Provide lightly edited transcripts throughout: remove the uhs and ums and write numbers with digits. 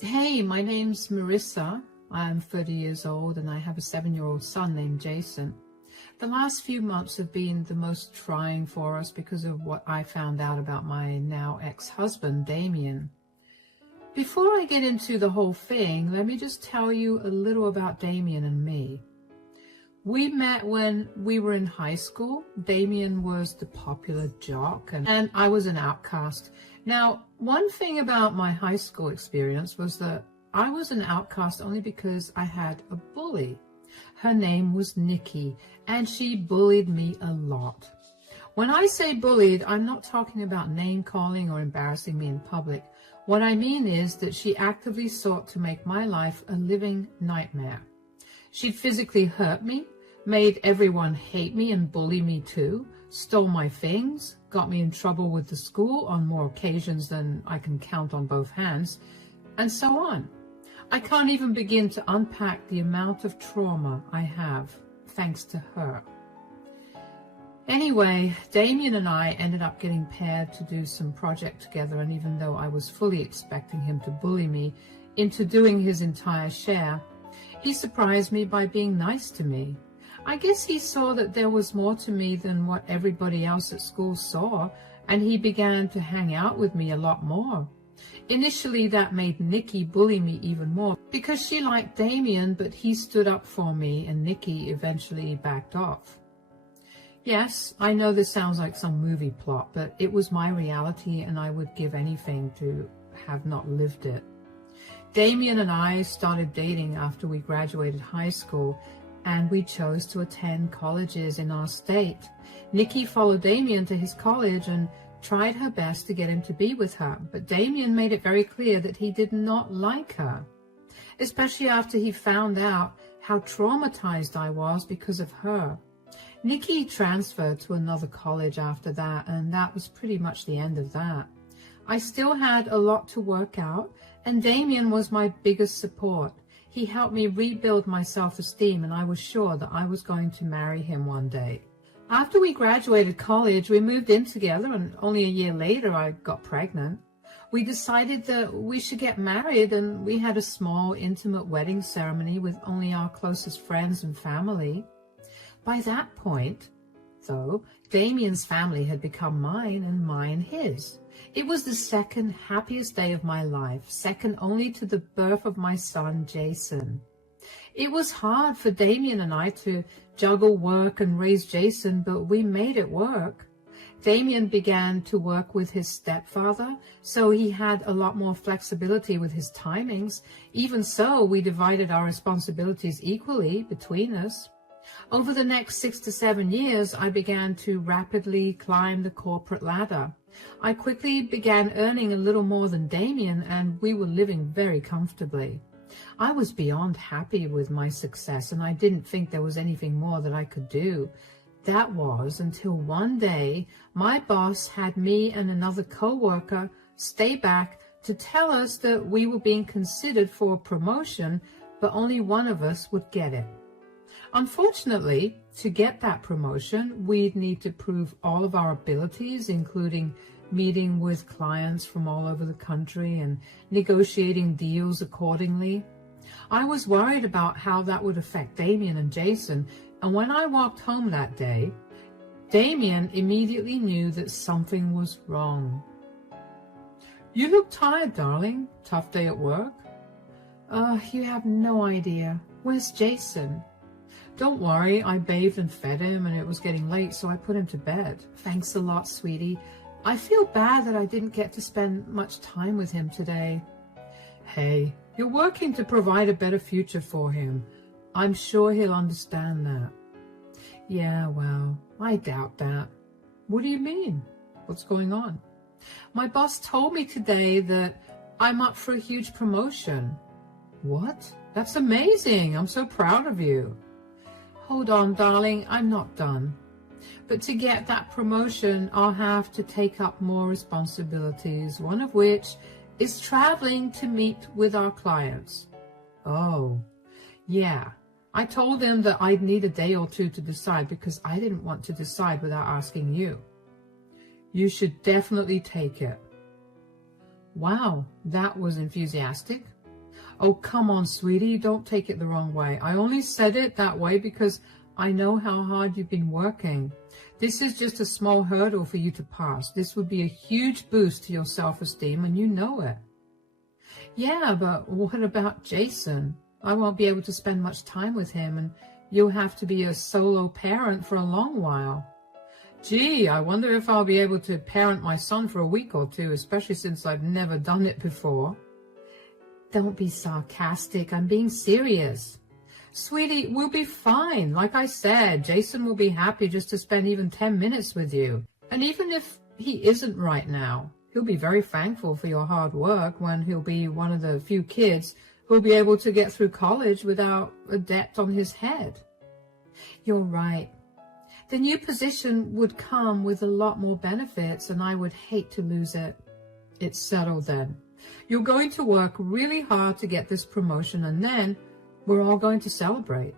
Hey, my name's Marissa. I'm 30 years old and I have a 7-year-old son named Jason. The last few months have been the most trying for us because of what I found out about my now ex-husband, Damien. Before I get into the whole thing, let me just tell you a little about Damien and me. We met when we were in high school. Damien was the popular jock and I was an outcast. Now, one thing about my high school experience was that I was an outcast only because I had a bully. Her name was Nikki, and she bullied me a lot. When I say bullied, I'm not talking about name-calling or embarrassing me in public. What I mean is that she actively sought to make my life a living nightmare. She'd physically hurt me, made everyone hate me and bully me too, stole my things, got me in trouble with the school on more occasions than I can count on both hands, and so on. I can't even begin to unpack the amount of trauma I have thanks to her. Anyway, Damien and I ended up getting paired to do some project together, and even though I was fully expecting him to bully me into doing his entire share, he surprised me by being nice to me. I guess he saw that there was more to me than what everybody else at school saw, and he began to hang out with me a lot more. Initially, that made Nikki bully me even more because she liked Damien, but he stood up for me and Nikki eventually backed off. Yes, I know this sounds like some movie plot, but it was my reality and I would give anything to have not lived it. Damien and I started dating after we graduated high school, and we chose to attend colleges in our state. Nikki followed Damien to his college and tried her best to get him to be with her, but Damien made it very clear that he did not like her, especially after he found out how traumatized I was because of her. Nikki transferred to another college after that, and that was pretty much the end of that. I still had a lot to work out, and Damien was my biggest support. He helped me rebuild my self-esteem, and I was sure that I was going to marry him one day. After we graduated college, we moved in together, and only a year later I got pregnant. We decided that we should get married, and we had a small, intimate wedding ceremony with only our closest friends and family. By that point, though, Damien's family had become mine and mine his. It was the second happiest day of my life, second only to the birth of my son, Jason. It was hard for Damien and I to juggle work and raise Jason, but we made it work. Damien began to work with his stepfather, so he had a lot more flexibility with his timings. Even so, we divided our responsibilities equally between us. Over the next 6 to 7 years, I began to rapidly climb the corporate ladder. I quickly began earning a little more than Damien, and we were living very comfortably. I was beyond happy with my success, and I didn't think there was anything more that I could do. That was until one day my boss had me and another co-worker stay back to tell us that we were being considered for a promotion, but only one of us would get it. Unfortunately, to get that promotion, we'd need to prove all of our abilities, including meeting with clients from all over the country and negotiating deals accordingly. I was worried about how that would affect Damien and Jason, and when I walked home that day, Damien immediately knew that something was wrong. "You look tired, darling. Tough day at work?" You have no idea. Where's Jason?" "Don't worry, I bathed and fed him, and it was getting late, so I put him to bed." "Thanks a lot, sweetie. I feel bad that I didn't get to spend much time with him today." "Hey, you're working to provide a better future for him. I'm sure he'll understand that." "Yeah, well, I doubt that." "What do you mean? What's going on?" "My boss told me today that I'm up for a huge promotion." "What? That's amazing. I'm so proud of you." "Hold on, darling, I'm not done. But to get that promotion, I'll have to take up more responsibilities, one of which is traveling to meet with our clients." "Oh, yeah. I told him that I'd need a day or two to decide because I didn't want to decide without asking you." "You should definitely take it." Wow, that was enthusiastic. Oh, come on, sweetie, don't take it the wrong way. I only said it that way because I know how hard you've been working. This is just a small hurdle for you to pass. This would be a huge boost to your self-esteem, and you know it. Yeah, but what about Jason? I won't be able to spend much time with him, and you'll have to be a solo parent for a long while. Gee, I wonder if I'll be able to parent my son for a week or two, especially since I've never done it before. Don't be sarcastic. I'm being serious. Sweetie, we'll be fine. Like I said, Jason will be happy just to spend even 10 minutes with you. And even if he isn't right now, he'll be very thankful for your hard work when he'll be one of the few kids who'll be able to get through college without a debt on his head. You're right. The new position would come with a lot more benefits, and I would hate to lose it. It's settled then. You're going to work really hard to get this promotion, and then we're all going to celebrate.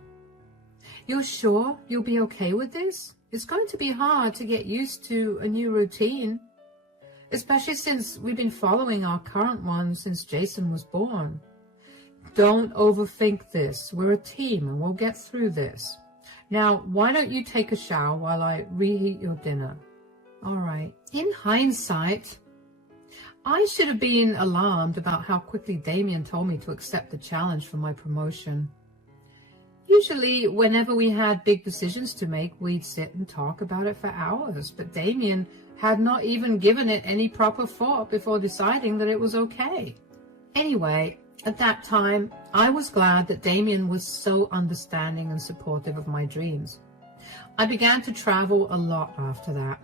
You're sure you'll be okay with this? It's going to be hard to get used to a new routine, especially since we've been following our current one since Jason was born. Don't overthink this. We're a team, and we'll get through this. Now, why don't you take a shower while I reheat your dinner? All right. In hindsight, I should have been alarmed about how quickly Damien told me to accept the challenge for my promotion. Usually, whenever we had big decisions to make, we'd sit and talk about it for hours, but Damien had not even given it any proper thought before deciding that it was okay. Anyway, at that time, I was glad that Damien was so understanding and supportive of my dreams. I began to travel a lot after that.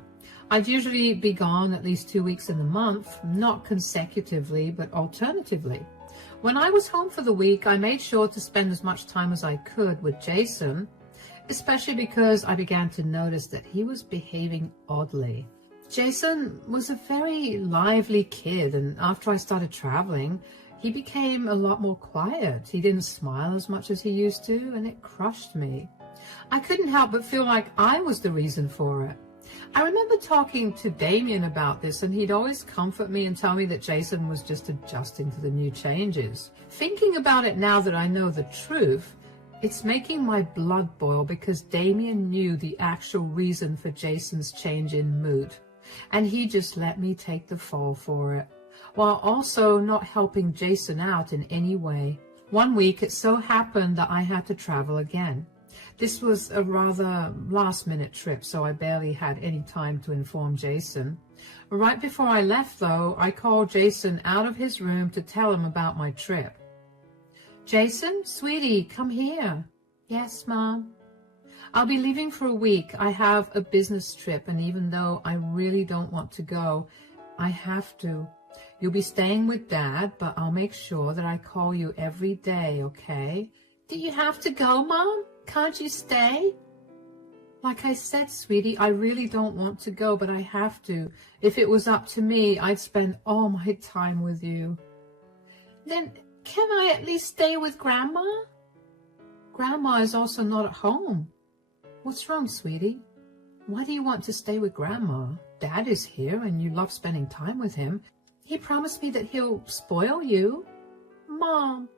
I'd usually be gone at least 2 weeks in the month, not consecutively, but alternatively. When I was home for the week, I made sure to spend as much time as I could with Jason, especially because I began to notice that he was behaving oddly. Jason was a very lively kid, and after I started traveling, he became a lot more quiet. He didn't smile as much as he used to, and it crushed me. I couldn't help but feel like I was the reason for it. I remember talking to Damien about this, and he'd always comfort me and tell me that Jason was just adjusting to the new changes. Thinking about it now that I know the truth, it's making my blood boil because Damien knew the actual reason for Jason's change in mood, and he just let me take the fall for it, while also not helping Jason out in any way. One week, it so happened that I had to travel again. This was a rather last-minute trip, so I barely had any time to inform Jason. Right before I left, though, I called Jason out of his room to tell him about my trip. Jason, sweetie, come here. Yes, Mom. I'll be leaving for a week. I have a business trip, and even though I really don't want to go, I have to. You'll be staying with Dad, but I'll make sure that I call you every day, okay? Do you have to go, Mom? Can't you stay? Like I said, sweetie, I really don't want to go, but I have to. If it was up to me, I'd spend all my time with you. Then can I at least stay with Grandma? Grandma is also not at home. What's wrong, sweetie? Why do you want to stay with Grandma? Dad is here and you love spending time with him. He promised me that he'll spoil you. Mom.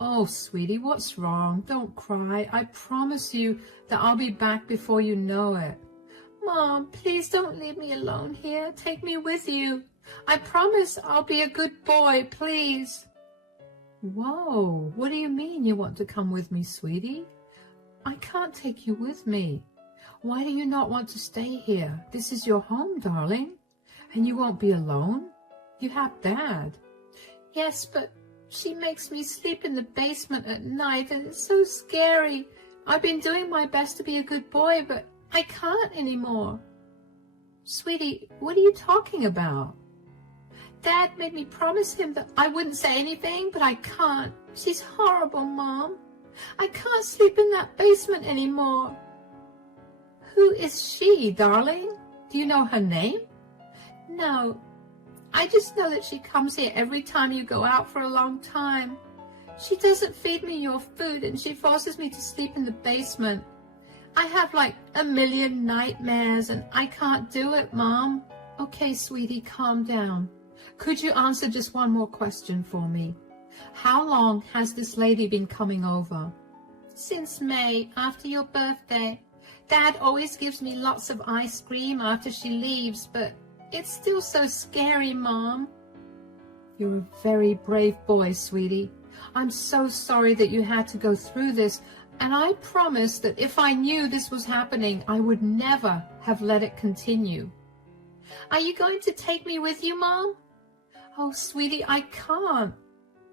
Oh, sweetie, what's wrong? Don't cry. I promise you that I'll be back before you know it. Mom, please don't leave me alone here. Take me with you. I promise I'll be a good boy, please. Whoa, what do you mean you want to come with me, sweetie? I can't take you with me. Why do you not want to stay here? This is your home, darling. And you won't be alone. You have Dad. Yes, but she makes me sleep in the basement at night, and it's so scary. I've been doing my best to be a good boy, but I can't anymore. Sweetie, what are you talking about? Dad made me promise him that I wouldn't say anything, but I can't. She's horrible, Mom. I can't sleep in that basement anymore. Who is she, darling? Do you know her name? No. I just know that she comes here every time you go out for a long time. She doesn't feed me your food, and she forces me to sleep in the basement. I have like a million nightmares, and I can't do it, Mom. Okay, sweetie, calm down. Could you answer just one more question for me? How long has this lady been coming over? Since May, after your birthday. Dad always gives me lots of ice cream after she leaves, but it's still so scary, Mom. You're a very brave boy, sweetie. I'm so sorry that you had to go through this, and I promise that if I knew this was happening, I would never have let it continue. Are you going to take me with you, Mom? Oh, sweetie, I can't.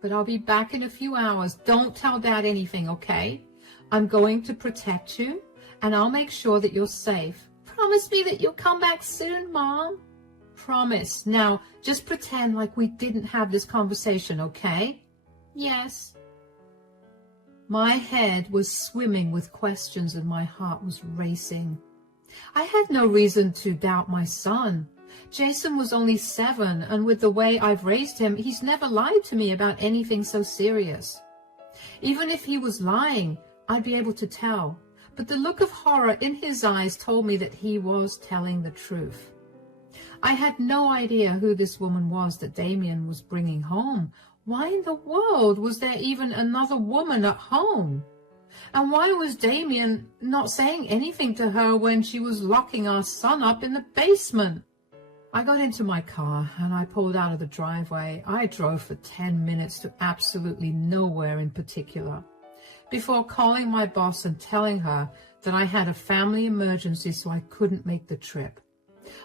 But I'll be back in a few hours. Don't tell Dad anything, okay? I'm going to protect you, and I'll make sure that you're safe. Promise me that you'll come back soon, Mom. Promise. Now, just pretend like we didn't have this conversation, okay? Yes. My head was swimming with questions and my heart was racing. I had no reason to doubt my son. Jason was only 7, and with the way I've raised him, he's never lied to me about anything so serious. Even if he was lying, I'd be able to tell. But the look of horror in his eyes told me that he was telling the truth. I had no idea who this woman was that Damien was bringing home. Why in the world was there even another woman at home? And why was Damien not saying anything to her when she was locking our son up in the basement? I got into my car and I pulled out of the driveway. I drove for 10 minutes to absolutely nowhere in particular, before calling my boss and telling her that I had a family emergency so I couldn't make the trip.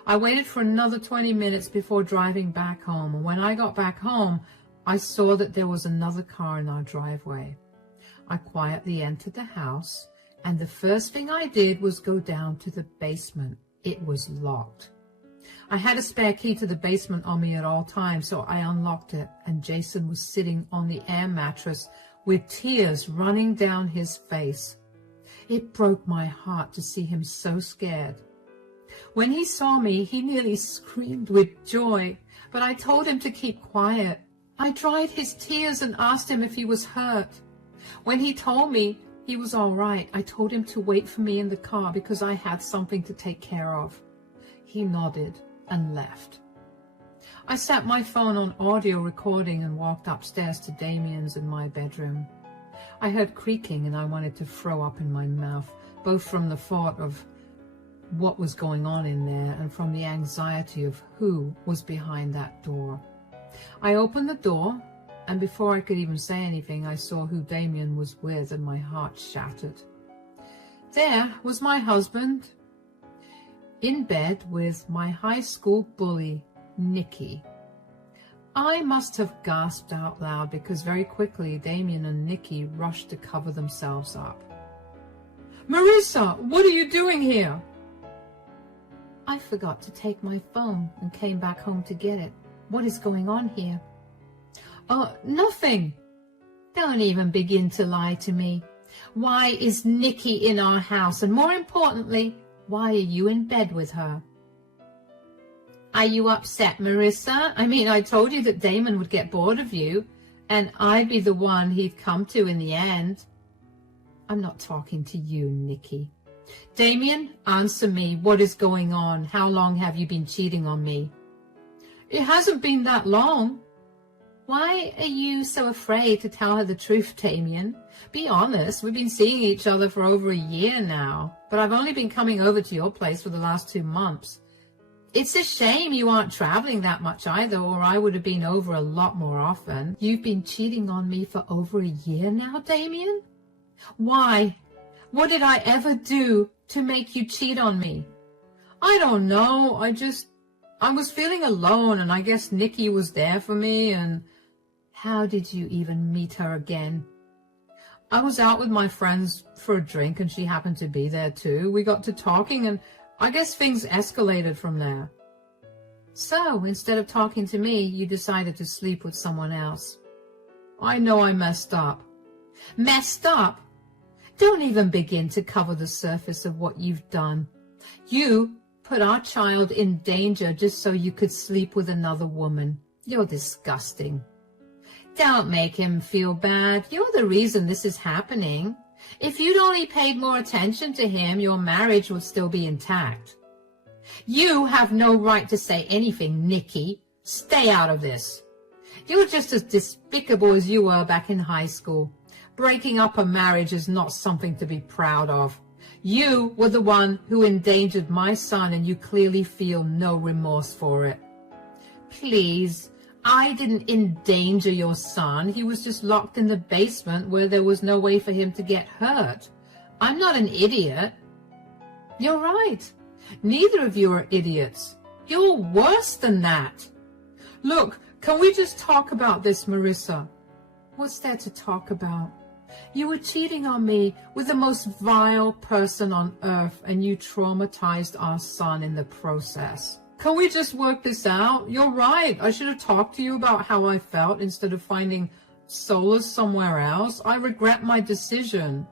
I waited for another 20 minutes before driving back home, and when I got back home, I saw that there was another car in our driveway. I quietly entered the house, and the first thing I did was go down to the basement. It was locked. I had a spare key to the basement on me at all times, so I unlocked it, and Jason was sitting on the air mattress with tears running down his face. It broke my heart to see him so scared. When he saw me, he nearly screamed with joy, but I told him to keep quiet. I dried his tears and asked him if he was hurt. When he told me he was all right, I told him to wait for me in the car because I had something to take care of. He nodded and left. I set my phone on audio recording and walked upstairs to Damien's in my bedroom. I heard creaking and I wanted to throw up in my mouth, both from the thought of what was going on in there and from the anxiety of who was behind that door. I opened the door, and before I could even say anything, I saw who Damien was with, and my heart shattered. There was my husband, in bed with my high school bully, Nikki. I must have gasped out loud because very quickly Damien and Nikki rushed to cover themselves up. "Marissa, what are you doing here?" "I forgot to take my phone and came back home to get it. What is going on here?" Nothing." "Don't even begin to lie to me. Why is Nikki in our house? And more importantly, why are you in bed with her?" "Are you upset, Marissa? I mean, I told you that Damon would get bored of you, and I'd be the one he'd come to in the end." "I'm not talking to you, Nikki. Damien, answer me. What is going on? How long have you been cheating on me?" "It hasn't been that long." "Why are you so afraid to tell her the truth, Damien? Be honest. We've been seeing each other for over a year now, but I've only been coming over to your place for the last 2 months. It's a shame you aren't traveling that much either, or I would have been over a lot more often." "You've been cheating on me for over a year now, Damien? Why? What did I ever do to make you cheat on me?" "I don't know. I was feeling alone, and I guess Nikki was there for me, and..." "How did you even meet her again?" "I was out with my friends for a drink, and she happened to be there too. We got to talking, and I guess things escalated from there." "So, instead of talking to me, you decided to sleep with someone else." "I know I messed up." "Messed up? Don't even begin to cover the surface of what you've done. You put our child in danger just so you could sleep with another woman. You're disgusting." "Don't make him feel bad. You're the reason this is happening. If you'd only paid more attention to him, your marriage would still be intact." "You have no right to say anything, Nikki. Stay out of this." You're just as despicable as you were back in high school. Breaking up a marriage is not something to be proud of. You were the one who endangered my son, and you clearly feel no remorse for it. Please, I didn't endanger your son. He was just locked in the basement where there was no way for him to get hurt. I'm not an idiot. You're right. Neither of you are idiots. You're worse than that. Look, can we just talk about this, Marissa? What's there to talk about? You were cheating on me with the most vile person on earth, and you traumatized our son in the process. Can we just work this out? You're right. I should have talked to you about how I felt instead of finding solace somewhere else. I regret my decision.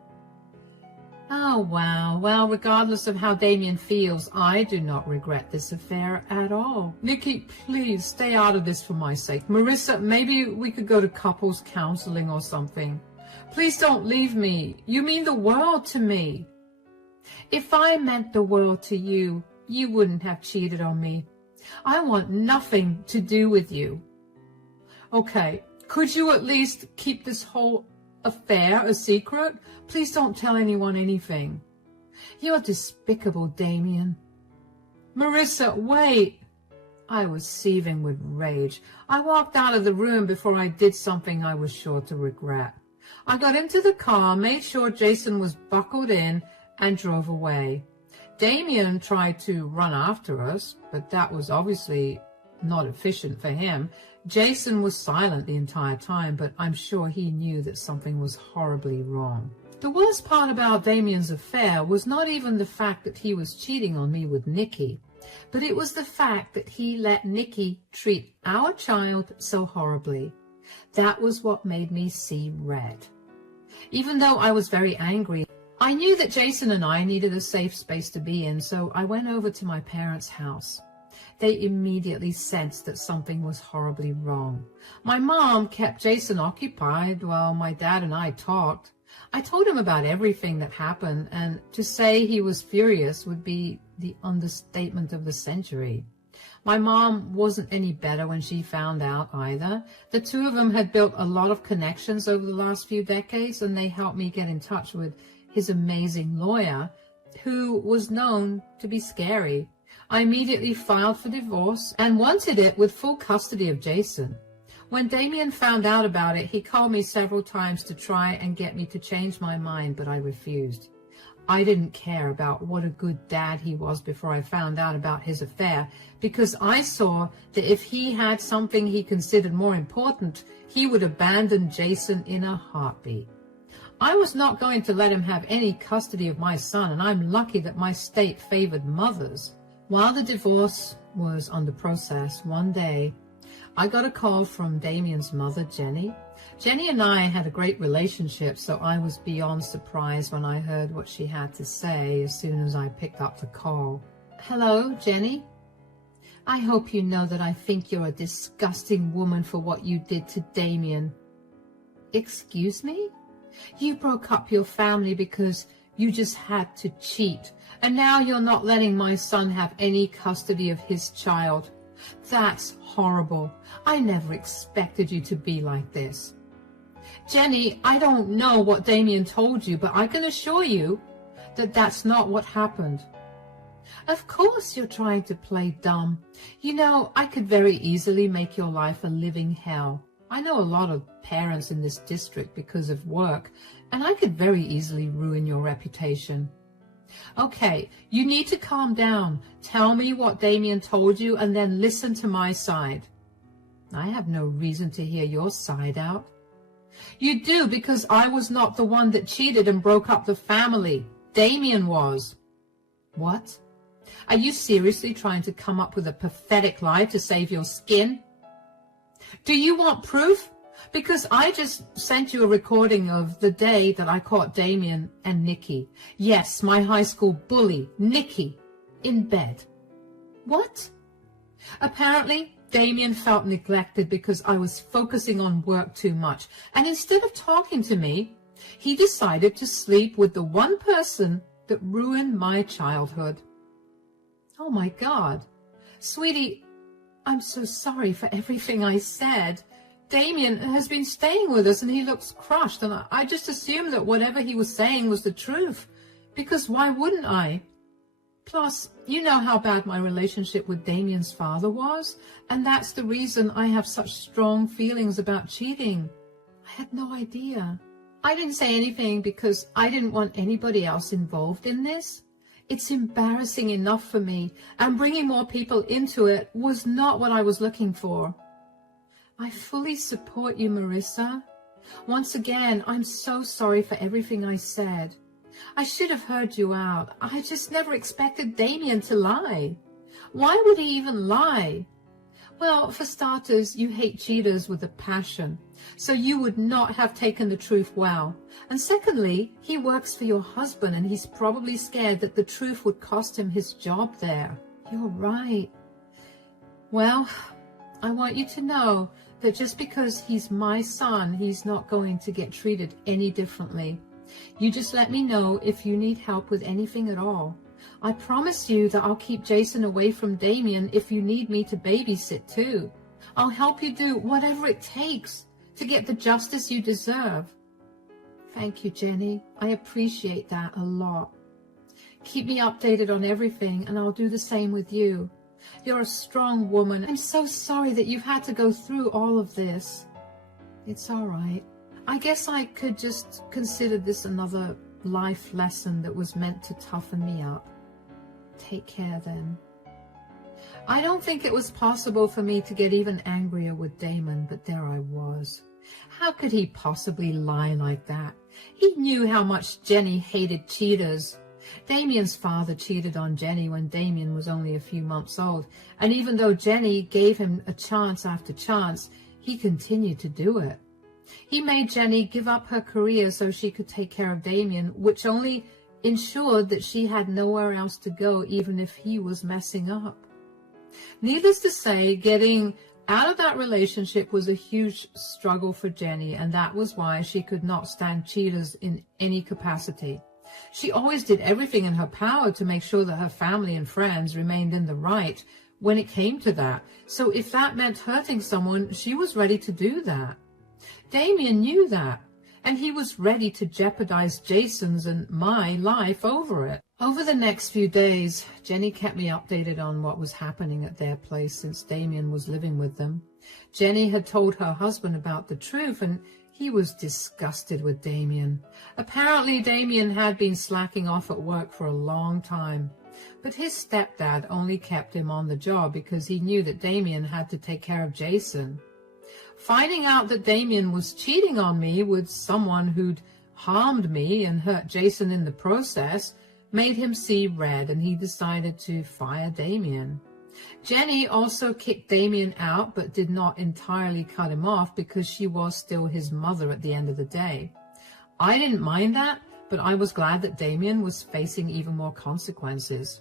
Oh, wow. Well, regardless of how Damien feels, I do not regret this affair at all. Nikki, please stay out of this for my sake. Marissa, maybe we could go to couples counseling or something. Please don't leave me. You mean the world to me. If I meant the world to you, you wouldn't have cheated on me. I want nothing to do with you. Okay, could you at least keep this whole affair a secret? Please don't tell anyone anything. You're despicable, Damien. Marissa, wait. I was seething with rage. I walked out of the room before I did something I was sure to regret. I got into the car, made sure Jason was buckled in, and drove away. Damien tried to run after us, but that was obviously not efficient for him. Jason was silent the entire time, but I'm sure he knew that something was horribly wrong. The worst part about Damien's affair was not even the fact that he was cheating on me with Nikki, but it was the fact that he let Nikki treat our child so horribly. That was what made me see red. Even though I was very angry, I knew that Jason and I needed a safe space to be in, so I went over to my parents' house. They immediately sensed that something was horribly wrong. My mom kept Jason occupied while my dad and I talked. I told him about everything that happened, and to say he was furious would be the understatement of the century. My mom wasn't any better when she found out either. The two of them had built a lot of connections over the last few decades, and they helped me get in touch with his amazing lawyer, who was known to be scary. I immediately filed for divorce and wanted it with full custody of Jason. When Damien found out about it, he called me several times to try and get me to change my mind, but I refused. I didn't care about what a good dad he was before I found out about his affair, because I saw that if he had something he considered more important, he would abandon Jason in a heartbeat. I was not going to let him have any custody of my son, and I'm lucky that my state favored mothers. While the divorce was under process, one day I got a call from Damien's mother, Jenny. Jenny and I had a great relationship, so I was beyond surprised when I heard what she had to say as soon as I picked up the call. Hello, Jenny. I hope you know that I think you're a disgusting woman for what you did to Damien. Excuse me? You broke up your family because you just had to cheat, and now you're not letting my son have any custody of his child. That's horrible. I never expected you to be like this. Jenny, I don't know what Damien told you, but I can assure you that that's not what happened. Of course you're trying to play dumb. You know, I could very easily make your life a living hell. I know a lot of parents in this district because of work, and I could very easily ruin your reputation. Okay, you need to calm down. Tell me what Damien told you, and then listen to my side. I have no reason to hear your side out. You do, because I was not the one that cheated and broke up the family. Damien was. What? Are you seriously trying to come up with a pathetic lie to save your skin? Do you want proof? Because I just sent you a recording of the day that I caught Damien and Nikki. Yes, my high school bully, Nikki, in bed. What? Apparently, Damien felt neglected because I was focusing on work too much. And instead of talking to me, he decided to sleep with the one person that ruined my childhood. Oh my God. Sweetie, I'm so sorry for everything I said. Damien has been staying with us and he looks crushed, and I just assumed that whatever he was saying was the truth, because why wouldn't I? Plus, you know how bad my relationship with Damien's father was, and that's the reason I have such strong feelings about cheating. I had no idea. I didn't say anything because I didn't want anybody else involved in this. It's embarrassing enough for me, and bringing more people into it was not what I was looking for. I fully support you, Marissa. Once again, I'm so sorry for everything I said. I should have heard you out. I just never expected Damien to lie. Why would he even lie? Well, for starters, you hate cheaters with a passion, so you would not have taken the truth well. And secondly, he works for your husband, and he's probably scared that the truth would cost him his job there. You're right. Well, I want you to know that just because he's my son, he's not going to get treated any differently. You just let me know if you need help with anything at all. I promise you that I'll keep Jason away from Damien if you need me to babysit too. I'll help you do whatever it takes to get the justice you deserve. Thank you, Jenny. I appreciate that a lot. Keep me updated on everything, and I'll do the same with you. You're a strong woman. I'm so sorry that you've had to go through all of this. It's all right. I guess I could just consider this another life lesson that was meant to toughen me up. Take care then. I don't think it was possible for me to get even angrier with Damon, but there I was. How could he possibly lie like that? He knew how much Jenny hated cheaters. Damien's father cheated on Jenny when Damien was only a few months old, and even though Jenny gave him a chance after chance, he continued to do it. He made Jenny give up her career so she could take care of Damien, which only ensured that she had nowhere else to go even if he was messing up. Needless to say, getting out of that relationship was a huge struggle for Jenny, and that was why she could not stand cheaters in any capacity. She always did everything in her power to make sure that her family and friends remained in the right when it came to that. So if that meant hurting someone, she was ready to do that. Damien knew that, and he was ready to jeopardize Jason's and my life over it. Over the next few days, Jenny kept me updated on what was happening at their place since Damien was living with them. Jenny had told her husband about the truth, and he was disgusted with Damien. Apparently, Damien had been slacking off at work for a long time, but his stepdad only kept him on the job because he knew that Damien had to take care of Jason. Finding out that Damien was cheating on me with someone who'd harmed me and hurt Jason in the process made him see red, and he decided to fire Damien. Jenny also kicked Damien out, but did not entirely cut him off because she was still his mother at the end of the day. I didn't mind that, but I was glad that Damien was facing even more consequences.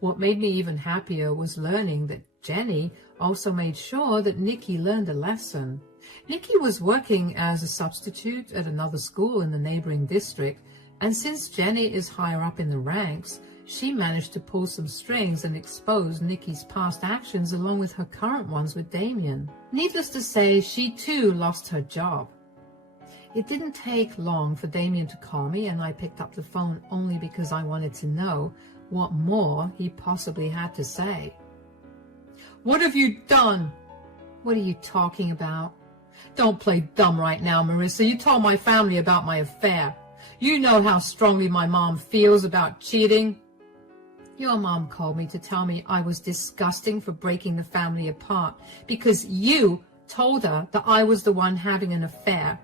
What made me even happier was learning that Jenny also made sure that Nikki learned a lesson. Nikki was working as a substitute at another school in the neighboring district, and since Jenny is higher up in the ranks, she managed to pull some strings and expose Nikki's past actions along with her current ones with Damien. Needless to say, she too lost her job. It didn't take long for Damien to call me, and I picked up the phone only because I wanted to know what more he possibly had to say. What have you done? What are you talking about? Don't play dumb right now, Marissa. You told my family about my affair. You know how strongly my mom feels about cheating. Your mom called me to tell me I was disgusting for breaking the family apart because you told her that I was the one having an affair.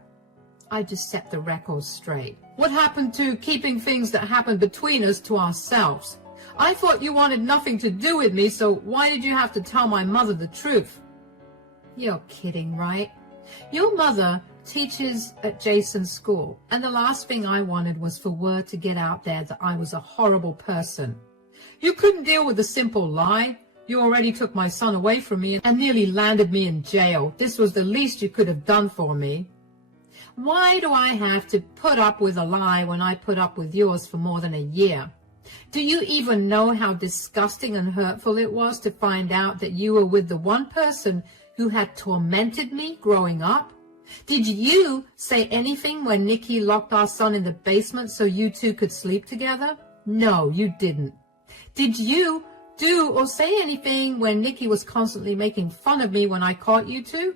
I just set the record straight. What happened to keeping things that happened between us to ourselves? I thought you wanted nothing to do with me, so why did you have to tell my mother the truth? You're kidding, right? Your mother teaches at Jason's school, and the last thing I wanted was for word to get out there that I was a horrible person. You couldn't deal with a simple lie. You already took my son away from me and nearly landed me in jail. This was the least you could have done for me. Why do I have to put up with a lie when I put up with yours for more than a year? Do you even know how disgusting and hurtful it was to find out that you were with the one person who had tormented me growing up? Did you say anything when Nikki locked our son in the basement so you two could sleep together? No, you didn't. Did you do or say anything when Nikki was constantly making fun of me when I caught you two?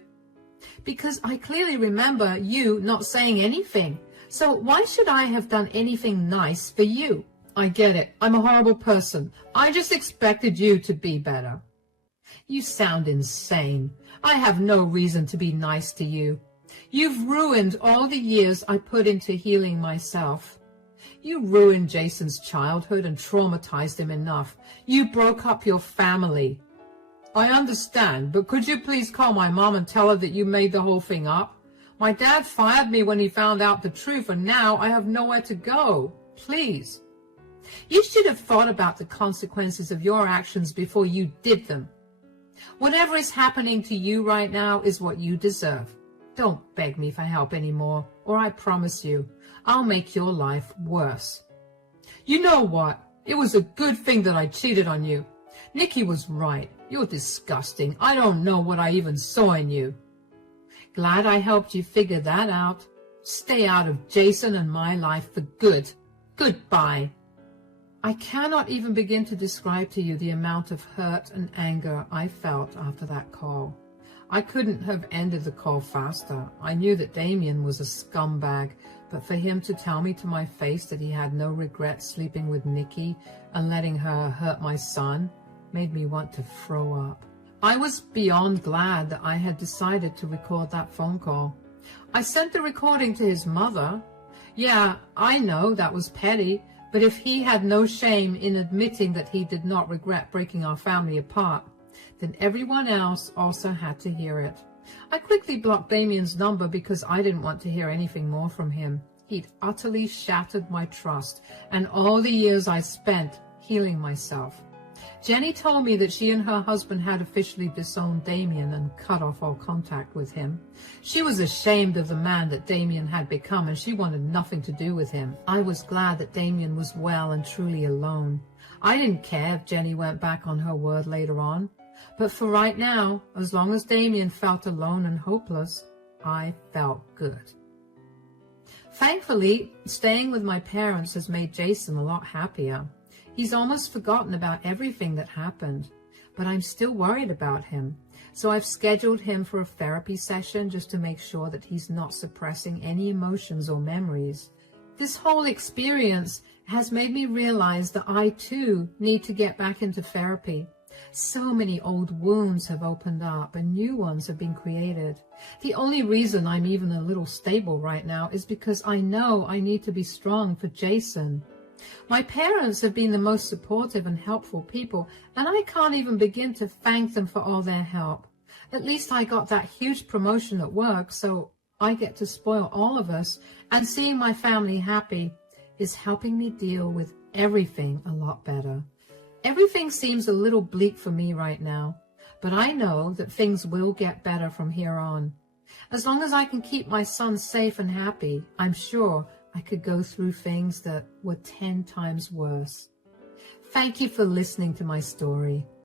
Because I clearly remember you not saying anything. So why should I have done anything nice for you? I get it. I'm a horrible person. I just expected you to be better. You sound insane. I have no reason to be nice to you. You've ruined all the years I put into healing myself. You ruined Jason's childhood and traumatized him enough. You broke up your family. I understand, but could you please call my mom and tell her that you made the whole thing up? My dad fired me when he found out the truth, and now I have nowhere to go. Please. You should have thought about the consequences of your actions before you did them. Whatever is happening to you right now is what you deserve. Don't beg me for help anymore, or I promise you, I'll make your life worse. You know what? It was a good thing that I cheated on you. Nikki was right. You're disgusting. I don't know what I even saw in you. Glad I helped you figure that out. Stay out of Jason and my life for good. Goodbye. I cannot even begin to describe to you the amount of hurt and anger I felt after that call. I couldn't have ended the call faster. I knew that Damien was a scumbag, but for him to tell me to my face that he had no regret sleeping with Nikki and letting her hurt my son made me want to throw up. I was beyond glad that I had decided to record that phone call. I sent the recording to his mother. Yeah, I know that was petty, but if he had no shame in admitting that he did not regret breaking our family apart, then everyone else also had to hear it. I quickly blocked Damien's number because I didn't want to hear anything more from him. He'd utterly shattered my trust and all the years I spent healing myself. Jenny told me that she and her husband had officially disowned Damien and cut off all contact with him. She was ashamed of the man that Damien had become, and she wanted nothing to do with him. I was glad that Damien was well and truly alone. I didn't care if Jenny went back on her word later on. But for right now, as long as Damien felt alone and hopeless, I felt good. Thankfully, staying with my parents has made Jason a lot happier. He's almost forgotten about everything that happened, but I'm still worried about him. So I've scheduled him for a therapy session just to make sure that he's not suppressing any emotions or memories. This whole experience has made me realize that I too need to get back into therapy. So many old wounds have opened up and new ones have been created. The only reason I'm even a little stable right now is because I know I need to be strong for Jason. My parents have been the most supportive and helpful people, and I can't even begin to thank them for all their help. At least I got that huge promotion at work, so I get to spoil all of us, and seeing my family happy is helping me deal with everything a lot better. Everything seems a little bleak for me right now, but I know that things will get better from here on. As long as I can keep my son safe and happy, I'm sure I could go through things that were 10 times worse. Thank you for listening to my story.